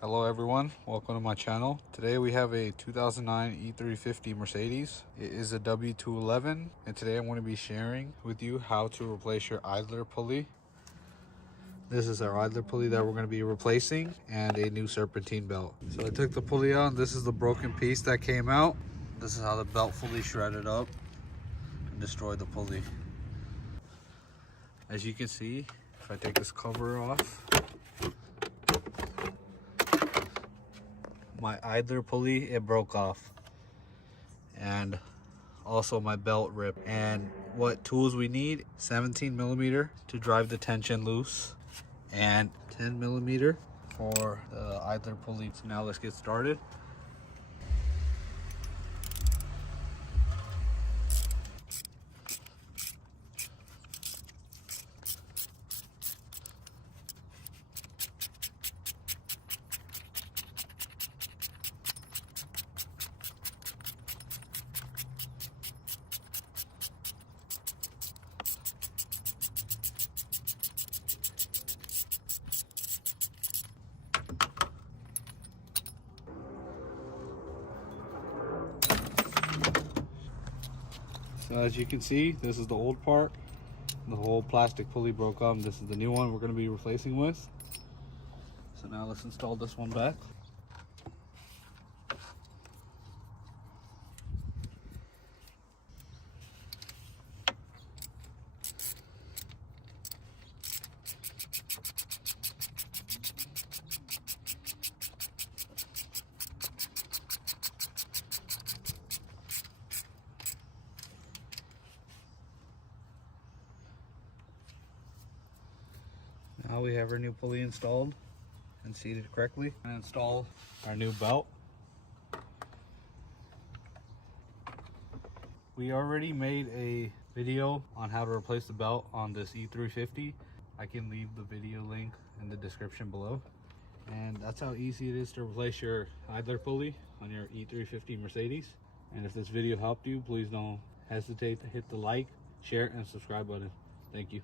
Hello everyone, welcome to my channel. Today we have a 2009 E350 Mercedes. It is a W211 and today I'm going to be sharing with you how to replace your idler pulley. This is our idler pulley that we're going to be replacing and a new serpentine belt. So I took the pulley out and this is the broken piece that came out. This is how the belt fully shredded up and destroyed the pulley. As you can see, if I take this cover off, my idler pulley, it broke off, and also my belt ripped. And what tools we need: 17mm to drive the tension loose and 10mm for the idler pulley. So now let's get started. So as you can see, this is the old part. The whole plastic pulley broke off. This is the new one we're going to be replacing with. So now let's install this one back. Now we have our new pulley installed and seated correctly. And install our new belt. We already made a video on how to replace the belt on this E350. I can leave the video link in the description below. And that's how easy it is to replace your idler pulley on your E350 Mercedes. And if this video helped you, please don't hesitate to hit the like, share, and subscribe button. Thank you.